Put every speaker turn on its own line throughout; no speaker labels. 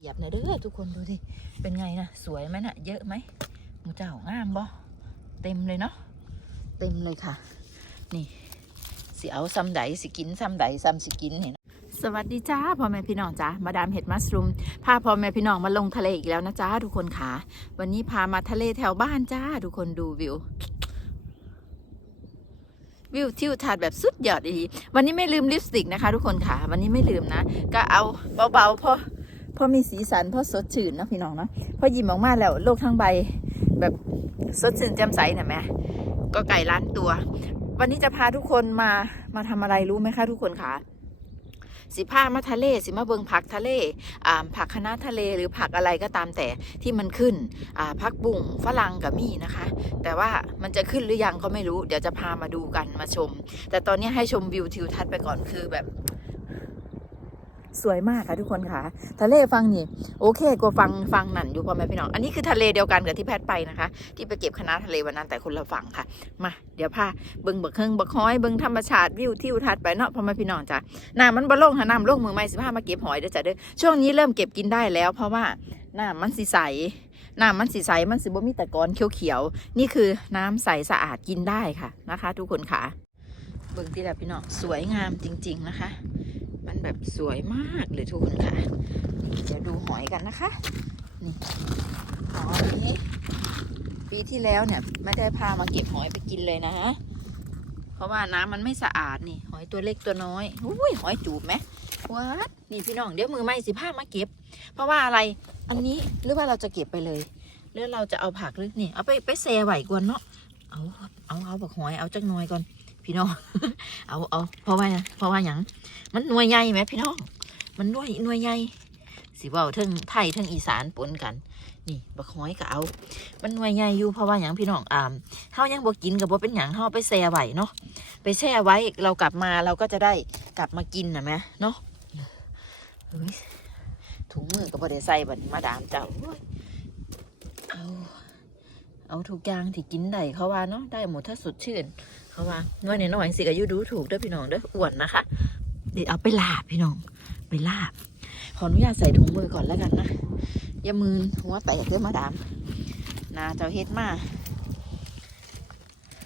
เหยียบหน่อยเด้อทุกคนดูสิเป็นไงนะสวยไหมนะเยอะไหมหมูเจ้างามบ่เต็มเลยเนาะเต็มเลยค่ะ นี่สิเอาซ้ำใดสิกินซ้ำใดซ้ำสิกินเห็นสวัสดีจ้าพ่อแม่พี่น้องจ้ามาดามเห็ดมัสรุมพาพ่อแม่พี่น้องมาลงทะเลอีกแล้วนะจ้าทุกคนค่ะวันนี้พามาทะเลแถวบ้านจ้าทุกคนดูวิววิวทิวทัศน์แบบสุดยอดดีวันนี้ไม่ลืมลิปสติกนะคะ ทุกคนค่ะ วันนี้ไม่ลืมนะ ก็เอาเบาๆพราะเพราะมีสีสันพราะสดชื่นนะพี่น้องเนาะพอยิ้มออกมาแล้วโลกทั้งใบแบบสดชื่นแจ่มใสนะแม่ก็ไก่ล้านตัว วันนี้จะพาทุกคนมามาทำอะไรรู้ไหมคะทุกคนคะสิพามาทะเลสิมาเบิงผักทะเลอ่าผักคะน้าทะเลหรือผักอะไรก็ตามแต่ที่มันขึ้นอ่าผักบุ้งฝรั่งกับมี่นะคะ แต่ว่ามันจะขึ้นหรือยังก็ไม่รู้ เดี๋ยวจะพามาดูกันมาชม แต่ตอนนี้ให้ชมวิวทิวทัศน์ไปก่อนคือแบบ สวยมากค่ะทุกคนค่ะ ทะเลฟังนี่โอเคกว่าฟังฟังนั่นอยู่พ่อแม่พี่น้องอันนี้คือทะเลเดียวกันกับที่แพทย์ไปนะคะ ที่ไปเก็บคณะทะเลวันนั้นแต่คนละฝั่งค่ะมาเดี๋ยวพาเบิ้งบักเฮงบักฮ้อยเบิ้งธรรมชาติวิวทิวทัศน์ไปเนาะพ่อแม่พี่น้องจ้ะน้ำมันบ่ลงค่ะน้ำลงมือไม่สิพามาเก็บหอยเด้อจ้ะเด้อช่วงนี้เริ่มเก็บกินได้แล้ว เพราะว่าน้ำมันสีใสน้ำมันสีใสมันสิบ่มีต่ก้อนเขียวๆนี่คือน้ำใสสะอาดกินได้ค่ะนะคะ ทุกคนค่ะเบิ้งที่ละพี่น้องสวยงามจริง ๆ นะคะ แบบสวยมากเลยทุกคนค่ะ เดี๋ยวดูหอยกันนะคะ นี่หอยปีที่แล้วเนี่ย ไม่ได้พามาเก็บหอยไปกินเลยนะฮะ เพราะว่าน้ำมันไม่สะอาดนี่ หอยตัวเล็กตัวน้อยอุ้ยหอยจูบไหมวัดนี่พี่น้องเดี๋ยวมือไม่สิพามาเก็บ เพราะว่าอะไรอันนี้หรือว่าเราจะเก็บไปเลยหรือเราจะเอาผักหรือนี่เอาไปไปเซไหวก่อนเนาะเอาเอาเอาบักหอยเอาจักหน่อยก่อน พี่น้อง เอาเอาเพราะว่าเพราะว่าหยังมันหน่วยใหญ่ไหมพี่น้อง มันหน่วยหน่วยใหญ่สิว่าเทิงไทยเทิงอีสานปนกัน นี่บักฮ้อยก็เอา มันหน่วยใหญ่อยู่เพราะว่าหยังพี่น้องอ่ามเฮายังบ่กินกับบ่เป็นหยังเฮาเอาไปแช่ไว้เนาะไปแช่ไว้เรากลับมาเราก็จะได้กลับมากินนะแม่เนาะเฮ้ยถุงมือก็บ่ได้ใส่บัดนี้มาดามเจ้าเอาเอาทุกอย่างที่กินได้เขาว่าเนาะได้หมดถ้าสดชื่น เขาว่าน้อยหน่อยสิก็ยูดูถูกเด้อพี่น้องเด้ออ้วนนะคะเดี๋ยวเอาไปลาบพี่น้อง ไปลาบ ขออนุญาตใส่ถุงมือก่อนแล้วกันนะอย่ามือหัวแตกเด้อมาดามนาเจ้าเฮ็ดมา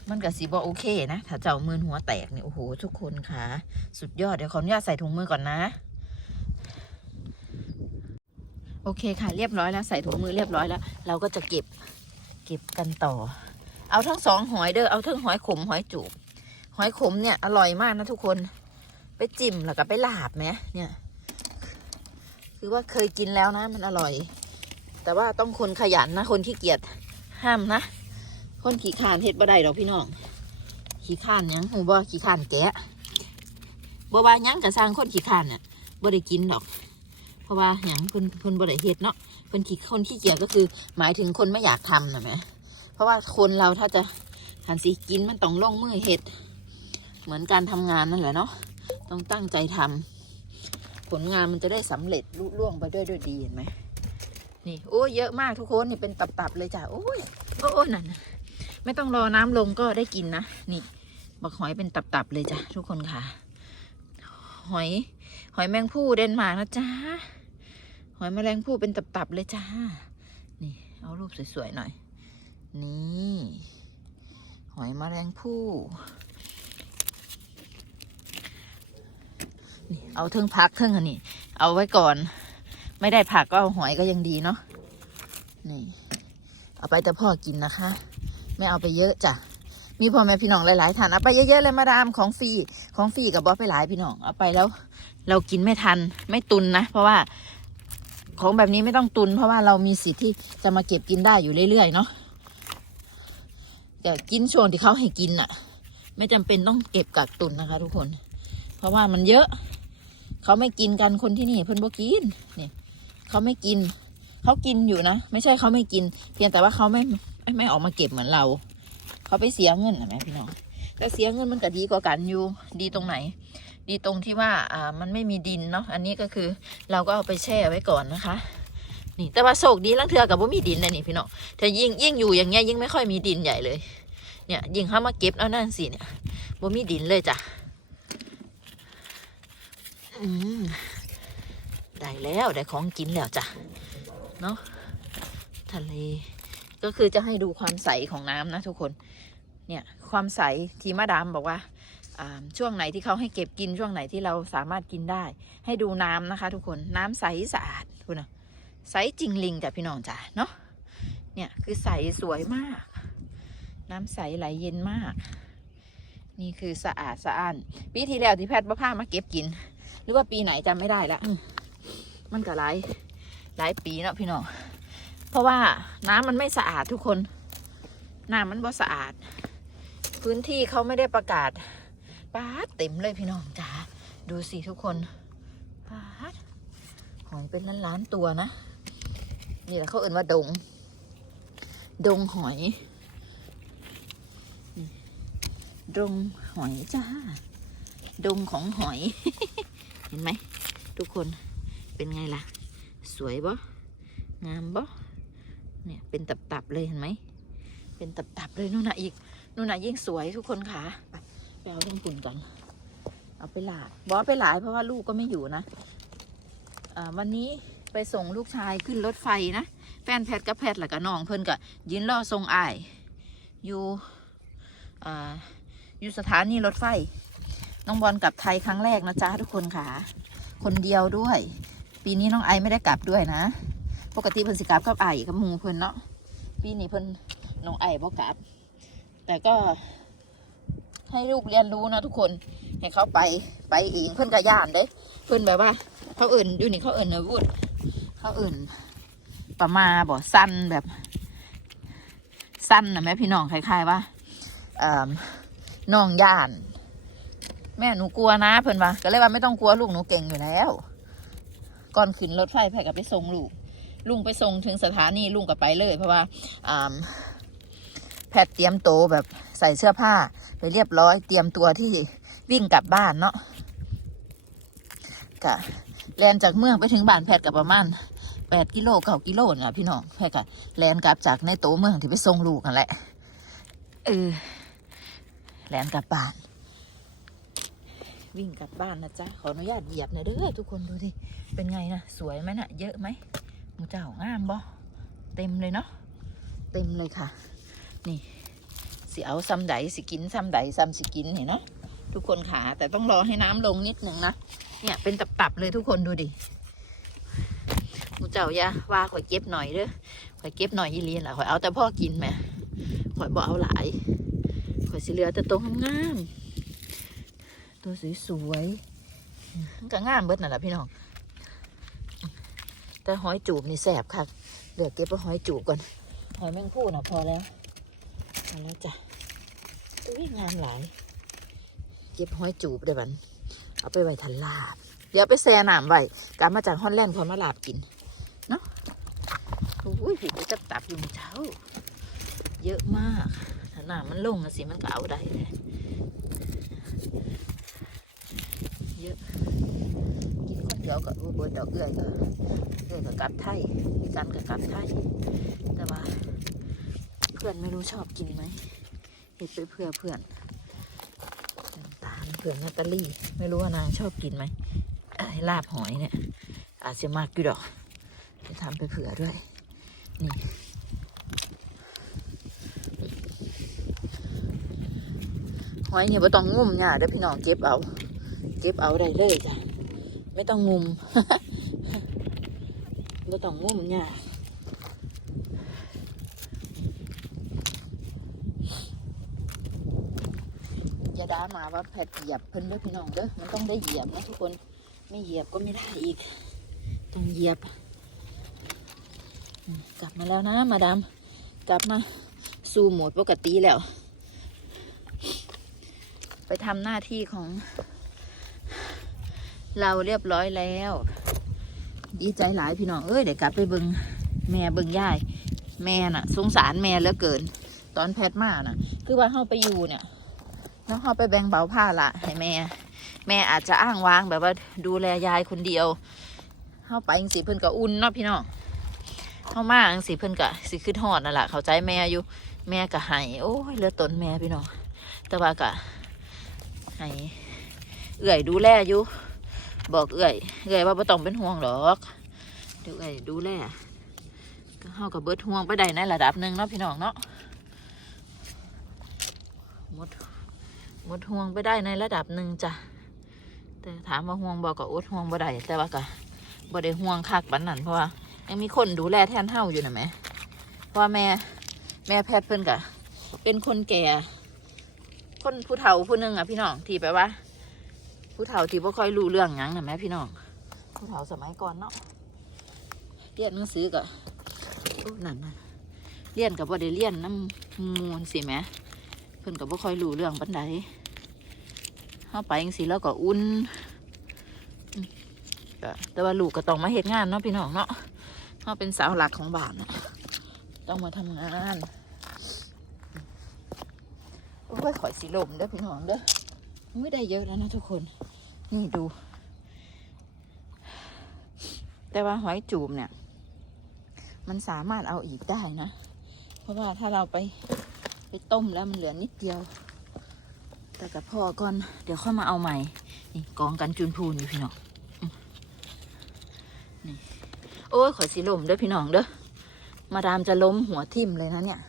มันกับสีบอโอเคนะ ถ้าเจ้ามือหัวแตกเนี่ยโอ้โหทุกคนค่ะ สุดยอดเดี๋ยวขออนุญาตใส่ถุงมือก่อนนะโอเคค่ะ เรียบร้อยแล้วใส่ถุงมือเรียบร้อยแล้ว เราก็จะเก็บเก็บกันต่อ เอาทั้งสองหอยเด้อ เอาทั้งหอยขมหอยจูบ หอยขมเนี่ยอร่อยมากนะทุกคน ไปจิ้มแล้วก็ไปลาบไหมเนี่ย คือว่าเคยกินแล้วนะ มันอร่อย แต่ว่าต้องคนขยันนะ คนขี้เกียจห้ามนะ คนขี้ขานเฮ็ดบ่ได้ดอกพี่น้อง ขี้ขานยังหูบ่ขี้ขานแกะบ่ว่ายังกะสร้างคนขี้ขานเนี่ยบ่ได้กินดอก เพราะว่าหยังเพิ่นเพิ่นบ่ได้เฮ็ดเนาะเพิ่นขี้คนขี้เกียจก็คือ หมายถึงคนไม่อยากทำนะแมเพ ราะว่าคนเราถ้าจะหันสิกินมันต้องลงมือเฮ็ด เหมือนการทำงานนั่นแหละเนาะต้องตั้งใจทำผลงานมันจะได้สำเร็จลุล่วงไปด้วยด้วยดีเห็นไหมนี่โอ้เยอะมากทุกคนนี่เป็นตับๆเลยจ้ะโอ้ยโอ้ยนั่นะไม่ต้องรอน้ำลงก็ได้กินนะนี่บักหอยเป็นตับๆเลยจ้ะทุกคนค่ะ หอย หอยแมงผู้เดนมาร์กนะจ๊ะหอยแมลงผู้เป็นตับๆเลยจ้านี่เอารูปสวยๆหน่อย นี่ หอยแมลงผู้นี่เอาเทิงพักเทิงอันนี้ เอาไว้ก่อน ไม่ได้ผักก็เอาหอยก็ยังดีเนาะนี่ เอาไปแต่พ่อกินนะคะ ไม่เอาไปเยอะจ้ะมีพ่อแม่พี่น้องหลายๆท่านเอาไปเยอะๆเลยมาดามของฟรีของฟรีกับบอสไปหลายพี่น้องเอาไปแล้ว เรากินไม่ทันไม่ตุนนะ เพราะว่าของแบบนี้ไม่ต้องตุน เพราะว่าเรามีสิทธิ์ที่จะมาเก็บกินได้อยู่เรื่อยๆเนาะ แต่กินช่วงที่เขาให้กินน่ะ ไม่จำเป็นต้องเก็บกักตุนนะคะ ทุกคน เพราะว่ามันเยอะ เขาไม่กินกันคนที่นี่เพิ่นบ่กินเนี่ยเขาไม่กิน เขากินอยู่นะไม่ใช่เขาไม่กิน เพียงแต่ว่าเขาไม่ไม่ไม่ออกมาเก็บเหมือนเรา เขาไปเสียเงินนะแม่พี่น้องแต่เสียเงินมันก็ดีกว่ากันอยู่ดีตรงไหน ดีตรงที่ว่าอ่ามันไม่มีดินเนาะอันนี้ก็คือเราก็เอาไปแช่ไว้ก่อนนะคะ นี่แต่ว่าโศกดีลังเทือกับว่ามีดินนะนี่พี่น้องแต่ยิ่งยิ่งอยู่อย่างเงี้ยยิ่งไม่ค่อยมีดินใหญ่เลย เนี่ยยิ่งเข้ามาเก็บเอานั่นสิเนี่ยว่ามีดินเลยจ้ะอืมได้แล้วได้ของกินแล้วจ้ะเนาะทะเล ก็คือจะให้ดูความใสของน้ำนะทุกคน เนี่ยความใสทีมาดามบอกว่าช่วงไหนที่เขาให้เก็บกินช่วงไหนที่เราสามารถกินได้ ให้ดูน้ำนะคะ ทุกคนน้ำใสสะอาดคุณนะ ใสจริงลิงจ้ะพี่น้องจ้ะเนาะเนี่ยคือใสสวยมาก น้ำใสไหลเย็นมาก นี่คือสะอาดสะอ้านปีที่แล้วที่แพทย์ประพามาเก็บกิน หรือว่าปีไหนจำไม่ได้ละอืมมันก็หลายหลายปีแล้วพี่น้องเพราะว่าน้ำมันไม่สะอาดทุกคนน้ำมันบ่สะอาด พื้นที่เขาไม่ได้ประกาศป๊าเต็มเลยพี่น้องจ๋าดูสิทุกคนป๊าหอยเป็นล้านล้านๆตัวนะ นี่แหละเขาเอ่นว่าดง ดงหอย ดงหอยจ้า ดงของหอย เห็นไหม ทุกคนเป็นไงล่ะ สวยบ่งามบ่เนี่ยเป็นตับๆเลยเห็นไหม เป็นตับๆเลยนู่นน่ะอีกนู่นน่ะยิ่งสวยทุกคนค่ะไปเอาทั้งปุ่นก่อนเอาไปหลายบอสไปหลายเพราะว่าลูกก็ไม่อยู่นะอ่าวันนี้ ไปส่งลูกชายขึ้นรถไฟนะแฟนแพทกับแพทย์หละกับน้องเพิ่นก็ยืนรอส่งอ้ายอยู่อ่าอยู่สถานีรถไฟ น้องบอลกลับไทยครั้งแรกนะจ๊ะทุกคนค่ะ คนเดียวด้วย ปีนี้น้องไอไม่ได้กลับด้วยนะ ปกติเพิ่นสิกลับกับไอกับมูเพิ่นเนาะปีนี้เพิ่นน้องไอบ่กลับ แต่ก็ให้ลูกเรียนรู้นะทุกคนให้เขาไปไปเองเพิ่นก็ย่านเด้ เพิ่นแบบว่า เขาเอิ่นอยู่นี่เขาเอิ่นเนอวุด เขาเอิ่นประมาบ่สั้นแบบสั้นนะแม่พี่น้องคล้ายๆว่าอ่าน้องย่าน แม่หนูกลัวนะเพิ่อนว่าก็เลยว่าไม่ต้องกลัวลูกหนูเก่งอยู่แล้ว ก่อนขึ้นรถไฟแพรก็ไปส่งลูก ลุงไปส่งถึงสถานีลุงก็ไปเลย เพราะว่าแพทเตรียมโตแบบใส่เสื้อผ้า ไปเรียบร้อยเตรียมตัวที่วิ่งกลับบ้านเนาะกะแลนจากเมืองไปถึงบ้านแพทกับประมาณ แปดกิโลเก้ากิโลนี่ะพี่น้องแพทย์กะแลนกลับจากในโตเมืองที่ไปส่งลูกกันแหละเออแลนกลับบ้าน วิ่งกลับบ้านนะจ๊ะขออนุญาตเหยียบหนะเด้อทุกคนดูดิเป็นไงนะสวยไหมนะ่ะเยอะไหมมูเจ้างามบ่เต็มเลยเนาะเต็มเลยค่ะ นี่สิเอาซ้ำใดสิกินซ้ำใดซ้ำสิกินเห็นเนาะทุกคนขาแต่ต้องรอให้น้ำลงนิดหนึ่งนะเนี่ยเป็นตับๆเลยทุกคนดูดิ มูเจ้าอย่าว่าข่อยเก็บหน่อยเด้อข่อยเก็บหน่อยยี่ลียนแหละข่อยเอาแต่พ่อกินแหมข่อยบ่เอาหลายข่อยสิเหลือแต่ตัวงามๆตัวสวยๆก็งามเบิดนั่นแหละพี่น้อง แต่หอยจูบนี่แสบค่ะเดี๋ยวเก็บไปหอยจูบก่อน หอยแมงผู้นะพอแล้วพอแล้วจ้ะอุ้ยงามหลาย เก็บหอยจูบได้บันเอาไปไว้ทันลาบ เดี๋ยวไปแซ่น้ำไว้กลับมาจากฮอนแลนด์พอมาลาบกิน อุ้ยผิดจะตับอยู่เช้า เยอะมากถ้าน้ำมันลงนะสิมันก็เอาได้เลยเยอะกินคนเดียวกับเบิร์ดอกเอื้อยก็เอื้อยกับกับไทยมีกันกับกับไทยแต่ว่าเพื่อนไม่รู้ชอบกินไหมเห็ดไปเพื่อเพื่อนน้ำตาลเพื่อนนาตาลี่ ไม่รู้ว่านางชอบกินไหมไอ้ลาบหอยเนี่ย อาจจะมากอยู่ดอกจะทำไปเผื่อด้วย นี่ หอยเนี่ยบ่ต้องงุ่มเนี่ยเด้อพี่น้องเก็บเอา เก็บเอาได้เลยจ้ะไม่ต้องงุมบ่ต้องงุ่มเนี่ยอย่าด่ามาว่าแพทย์เหยียบเพิ่นเด้อพี่น้องเด้อมันต้องได้เหยียบนะทุกคนไม่เหยียบก็ไม่ได้อีก ต้องเหยียบ กลับมาแล้วนะมาดามกลับมาสู่โหมดปกติแล้ว ไปทำหน้าที่ของ เราเรียบร้อยแล้ว ดีใจหลายพี่น้องเอ้ยเดี๋ยวกลับไปเบิงแม่เบิงยาย แม่น่ะ สงสารแม่เหลือเกิน ตอนแพทมาน่ะ คือว่าเข้าไปอยู่เนี่ยแล้วเข้าไปแบ่งเบาผ้าละให้แม่ แม่อาจจะอ้างว้างแบบว่าดูแลยายคนเดียวเข้าไปจังสิเพิ่นก็อุ่นเนาะพี่น้องเข้ามาจังสิเพิ่นก็สิขึ้นหอดนั่นแหละเข้าใจแม่อยู่ แม่ก็ให้โอ้ยเหลือตนแม่พี่น้องแต่ว่าก็ ให้เอื่อยดูแลอยู่บอกเอื่อยเอื่อยว่าบ่ต้องเป็นห่วงหรอกเดี๋ยวเอื่อยดูแลก็เฮากับเบิดห่วงไปได้ในระดับหนึ่งเนาะพี่น้องเนาะหมดหมดห่วงไปได้ในระดับหนึ่งจ้ะแต่ถามว่าห่วงบอกก็อดห่วงบ่ได้แต่ว่าก็บ่ได้ห่วงคักปานนั้นเพราะว่ายังมีคนดูแลแทนเฮาอยู่นะแหม่เพราะว่าแม่แม่แพทย์เพิ่นก็เป็นคนแก่ คนผู้เฒ่าผู้หนึงอะพี่น้องที่แปลว่า ผู้เฒ่าที่บ่ค่อยรู้เรื่องหยังนะแม่พี่น้อง ผู้เฒ่าสมัยก่อนเนาะเรียนหนังสือก็โอ้นั่นน่ะเรียนกับบ่ได้เรียนน้ำมูลสิแหม่เพิ่นก็บ่ค่อยรู้เรื่องปานใดเฮาไปจังซี่แล้วก็อุ่นอืมก็แต่ว่าลูกก็ต้องมาเฮ็ดงานเนาะพี่น้องเนาะเฮาเป็นสาวหลักของบ้านน่ะต้องมาทำงาน โอ้ยข่อยสิลมเด้อพี่น้องเด้อไม่ได้เยอะแล้วนะทุกคน นี่ดู แต่ว่าหอยจูบเนี่ย มันสามารถเอาอีกได้นะ เพราะว่าถ้าเราไปไปต้มแล้วมันเหลือนิดเดียว แต่กับพ่อก่อนเดี๋ยวค่อยมาเอาใหม่ นี่กองกันจุนพูนอยู่พี่น้องอืมนี่โอ้ยขอสีลมเด้อพี่น้องเด้อมาดามจะล้มหัวทิ่มเลยนะเนี่ย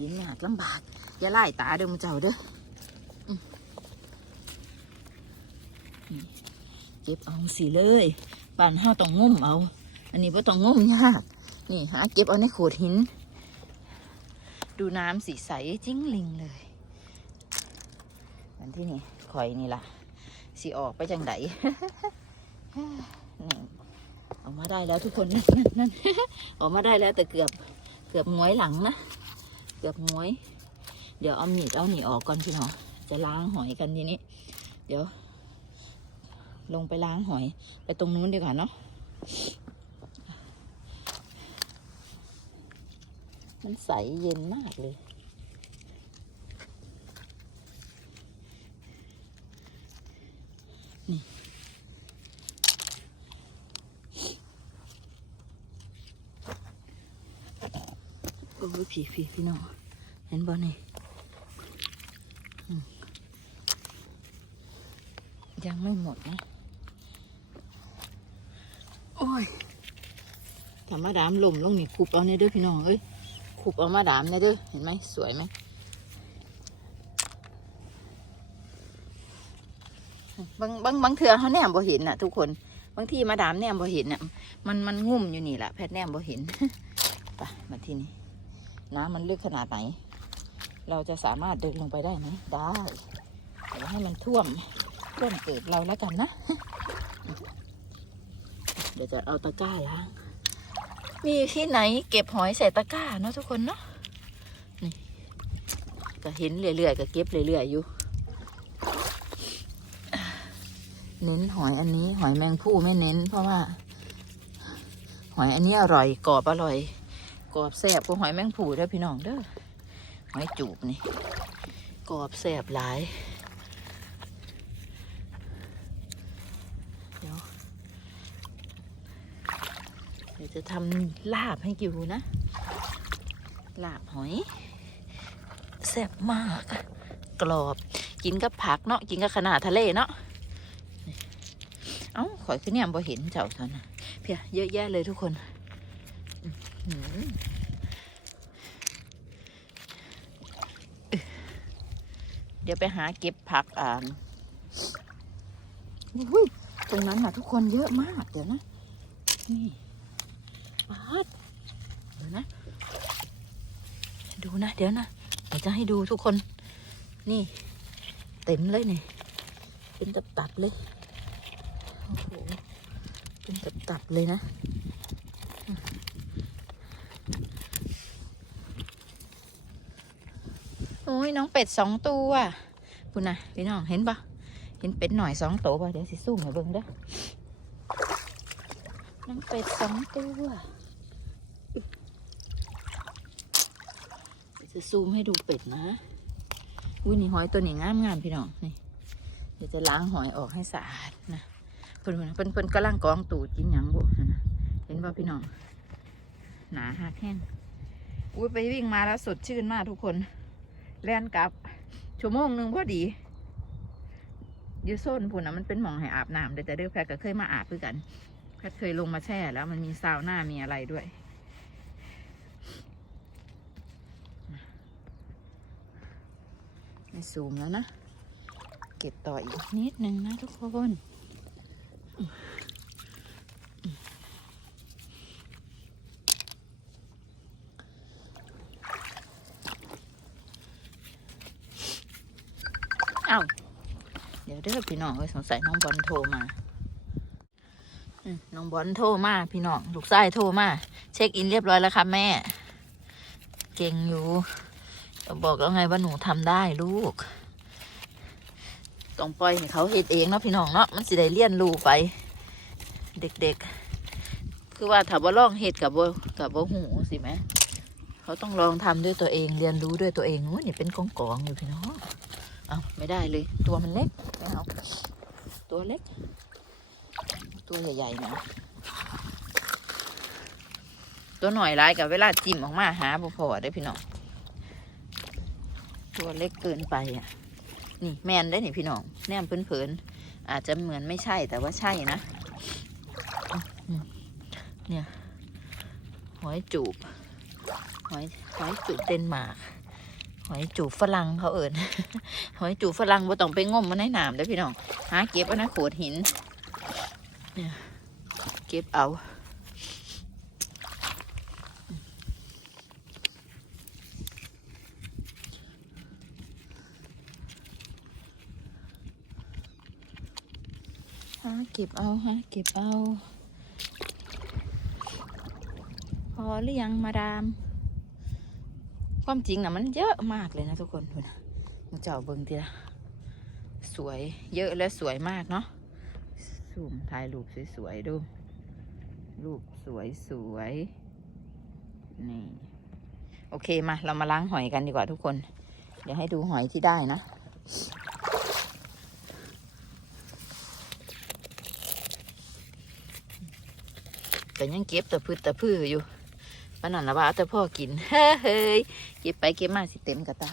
ยิ้มยากลำบาก อย่าไล่ตาเด้อมึงเจ้าเด้อเก็บเอาสิเลยบ้านเฮาต้องงุ่มเอา อันนี้ว่าต้องงุ่มยากนี่หาเก็บเอาในโขดหิน ดูน้ำสีใสจิ้งลิงเลยวันที่นี่ข่อยนี่ล่ะสีออกไปจังไดออกมาได้แล้วทุกคนนั่นนั่นออกมาได้แล้วแต่เกือบเกือบหงวยหลังนะ เกือบม้วย เดี๋ยวเอาหนีบเอาหนีออกก่อนพี่น้องจะล้างหอยกันทีนี้ เดี๋ยว ลงไปล้างหอย ไปตรงนู้นดีกว่าเนาะมันใสเย็นมากเลยนี่ อ้ยผีผีพี่น้อง เห็นบ่นี่ยังไม่หมดนะโอ้ยถ้ามาดามลมลงนี่ขุบเอาเนี่ยเด้อพี่น้องเอ้ยขุบเอามาดามเนี่ยเด้อ เห็นไหมสวยไหมบางบางบางเถื่อเขาแนมบ่เห็นน่ะ ทุกคน บางทีมาดามแนมบ่เห็นน่ะ มันมันงุ่มอยู่นี่แหละแพทย์แนมบ่เห็น ไปมาที่นี่ น้ำมันลึกขนาดไหน เราจะสามารถเดินลงไปได้ไหมได้แต่ว่าให้มันท่วมท่วมเกิดเราแล้วกันนะ เดี๋ยวจะเอาตะกร้าล้างมีที่ไหนเก็บหอยใส่ตะกร้าเนาะทุกคนเนาะนี่ก็เห็นเรื่อยๆก็เก็บเรื่อยๆอยู่เน้นหอยอันนี้ หอยแมงผู้ไม่เน้น เพราะว่า หอยอันนี้อร่อยกรอบอร่อย กรอบแสบกว่าหอยแมงผู่เด้อพี่น้องเด้อหอยจูบนี่กรอบแสบหลายเดี๋ยวเดี๋ยวจะทำลาบให้กิวนะลาบหอยแซ่บมาก กรอบกินกับผักเนาะกินกับขนาดทะเลเนาะเอ้าข่อยคือเนี่ยบ่เห็นเจ้าท่านน่ะเพียเยอะแยะเลยทุกคน เดี๋ยวไปหาเก็บผักอ่านตรงนั้นน่ะ ทุกคนเยอะมาก เดี๋ยวนะ นี่ปาดเดี๋ยวนะ ดูนะ เดี๋ยวนะ เดี๋ยวจะให้ดูทุกคน นี่ เต็มเลยนี่ เป็นตับตับเลย โอ้โห เป็นตับตับเลยนะ โอ้ ยน้องเป็ดสองตัวคุณนะพี่น้องเห็นปะเห็นเป็ดหน่อยสองตัวปะเดี๋ยวสิสู้ให้เบิ่งเด้อน้องเป็ดสองตัวเดี๋ยวจะซูมให้ดูเป็ดนะอุ้ยนี่หอยตัวนี้งามงามพี่น้องนี่เดี๋ยวจะล้างหอยออกให้สะอาดนะเพิ่นเพิ่นเพิ่นเพิ่นกำลังกองตูดกินหยังบุนะเห็นป่ะพี่น้องหนาหักแห้งอุ้ยไปวิ่งมาแล้วสดชื่นมากทุกคน แล่นกลับ ชั่วโมงหนึ่งพอดีอยูโซนพุ่นนะมันเป็นหมองให้อาบน้ำเลยแต่เด้อแพทก็เคยมาอาบด้วยกัน แพทเคยลงมาแช่แล้วมันมีซาวน่ามีอะไรด้วย ไม่สูงแล้วนะ เก็บต่ออีกนิดนึงนะทุกคน อ้าเดี๋ยวเด้อพี่น้องเอ้ยสงสัยน้องบอลโทรมาน้องบอลโทรมาพี่น้องลูกชายโทรมาเช็คอินเรียบร้อยแล้วค่ะแม่ เก่งอยู่บอกแล้วไงว่าหนูทำได้ลูกต้องปล่อยให้เขาเฮ็ดเองเนาะพี่น้องเนาะมันสิได้เรียนรู้ไป เด็กๆ คือว่าถ้าว่าลองเฮ็ดกับบ่กับบ่หูสิแหมเขาต้องลองทำด้วยตัวเองเรียนรู้ด้วยตัวเองโอ้ยนี่เป็นกองกองๆอยู่พี่น้อง เอาไม่ได้เลย ตัวมันเล็กไม่เอาตัวเล็ก ตัวใหญ่ๆนะตัวหน่อยร้ายกับเวลาจิ้มออกมาหาบ่พอได้พี่น้องตัวเล็กเกินไปอะ นี่แมนได้นี่พี่น้องแนมเผินๆอาจจะเหมือนไม่ใช่แต่ว่าใช่นะเนี่ยหอยจูบหอยหอยจูบเดนมาร์ก หอยจูบฝรั่งเขาเอิญหอยจูบฝรั่งบ่ต้องไปงมมันในน้ำเด้อพี่น้องหาเก็บนะโขดหินเนี่ยเก็บเอาหาเก็บเอาฮะเก็บเอา พอหรือยังมาดาม ความจริงนะมันเยอะมากเลยนะทุกคนดูนะมันเจ้าเบิงทีละสวยเยอะและสวยมากเนาะซูมถ่ายรูปสวยๆดู รูปสวยๆนี่โอเคมา เรามาล้างหอยกันดีกว่าทุกคน เดี๋ยวให้ดูหอยที่ได้นะแต่ยังเก็บแต่พืชแต่พืชอยู่ ปานันละว่าเอาแต่พ่อกิน เฮ้ยเก็บไปเก็บมาสิเต็มกระตา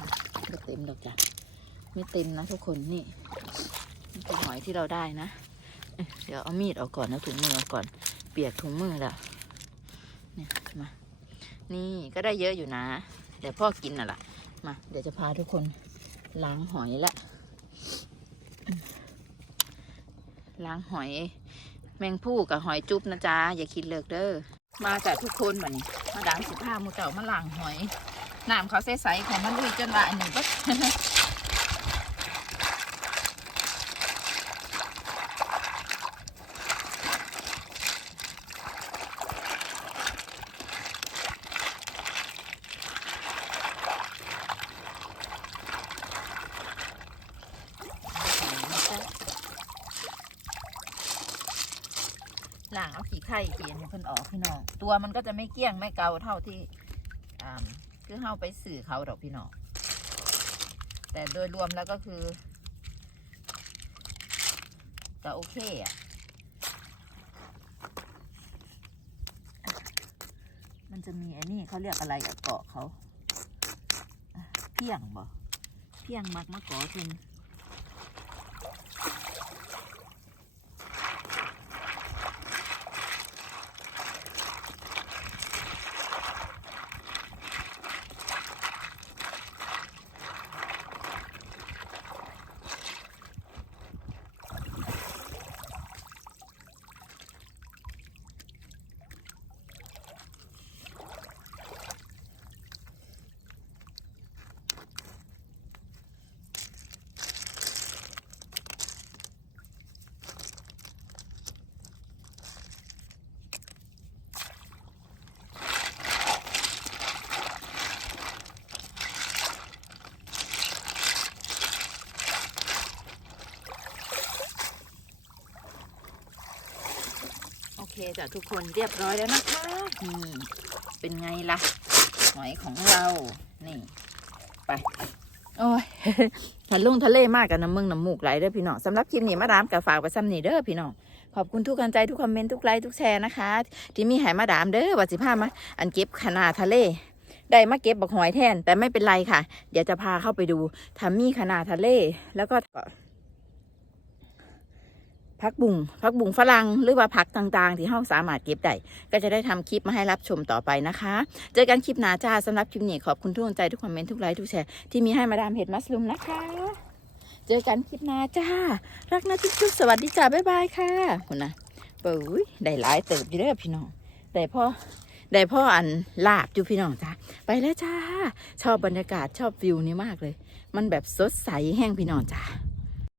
ไม่เต็มดอกจ้ะไม่เต็มนะทุกคนนี่นี่คือหอยที่เราได้นะเดี๋ยวเอามีดออกก่อนนะถุงมือออกก่อน เปียกถุงมือล้วเนี่ยมานี่ก็ได้เยอะอยู่นะเดี๋ยวพ่อกินน่ะล่ะมาเดี๋ยวจะพาทุกคนล้างหอยละล้างหอย แมงผู้กับหอยจุ๊บนะจ๊ะอย่าคิดเลิกเด้อมาจากทุกคนบัดนี้ มาดามสิผ้าหมูเต่ามาล่างหอยน้ำเขาใสๆของมันลุยจนว่าอันนี้ก็ ไข่เกียนให้เพิ่นออกพี่น้อง ตัวมันก็จะไม่เกี้ยงไม่เกาเท่าที่อ่าคือเฮาไปสื่อเขาดอกพี่น้อง แต่โดยรวมแล้วก็คือก็โอเคอะมันจะมีไอ้นี่เขาเรียกอะไรอะเกาะเขาเพียงบ่เพียงมักมะกอเพิ่น โอเค จ้ะทุกคนเรียบร้อยแล้วนะคะนี่เป็นไงล่ะหอยของเรา นี่ ไป โอ้ยทะลุงทะเลมากกับน้ำมึงน้ำมูกไหลเด้อพี่น้องสำหรับคลิปนี้มาดามกับฝากไปซ้ำนี่เด้อพี่น้องขอบคุณทุกกำลังใจทุกคอมเมนต์ทุกไลค์ทุกแชร์นะคะ ที่มีหายมาดามเด้อวัสิพามาอันเก็บขนาดทะเลได้มาเก็บบักหอยแทน แต่ไม่เป็นไรค่ะ เดี๋ยวจะพาเข้าไปดูถ้ามีขนาดทะเลแล้วก็ ผักบุ้งผักบุ้งฝรั่งหรือว่าผักต่างๆ ที่เฮาสามารถเก็บได้ก็จะได้ทำคลิปมาให้รับชมต่อไปนะคะ เจอกันคลิปหน้าจ้าสำหรับคลิปนี้ขอบคุณทุกกำลังใจทุกคอมเมนต์ทุกไลค์ทุกแชร์ที่มีให้มาดามเห็ดมัสลุมนะคะ เจอกันคลิปหน้าจ้า รักนะจุ๊บๆสวัสดีจ้าบ๊ายบายค่ะคุณนะปุ้ยได้หลายเติบอยู่เด้อพี่น้องได้พ่อได้พ่ออันลาบอยู่พี่น้องจ้าไปแล้วจ้า ชอบบรรยากาศชอบวิวนี้มากเลย มันแบบสดใสแห้งพี่น้องจ้า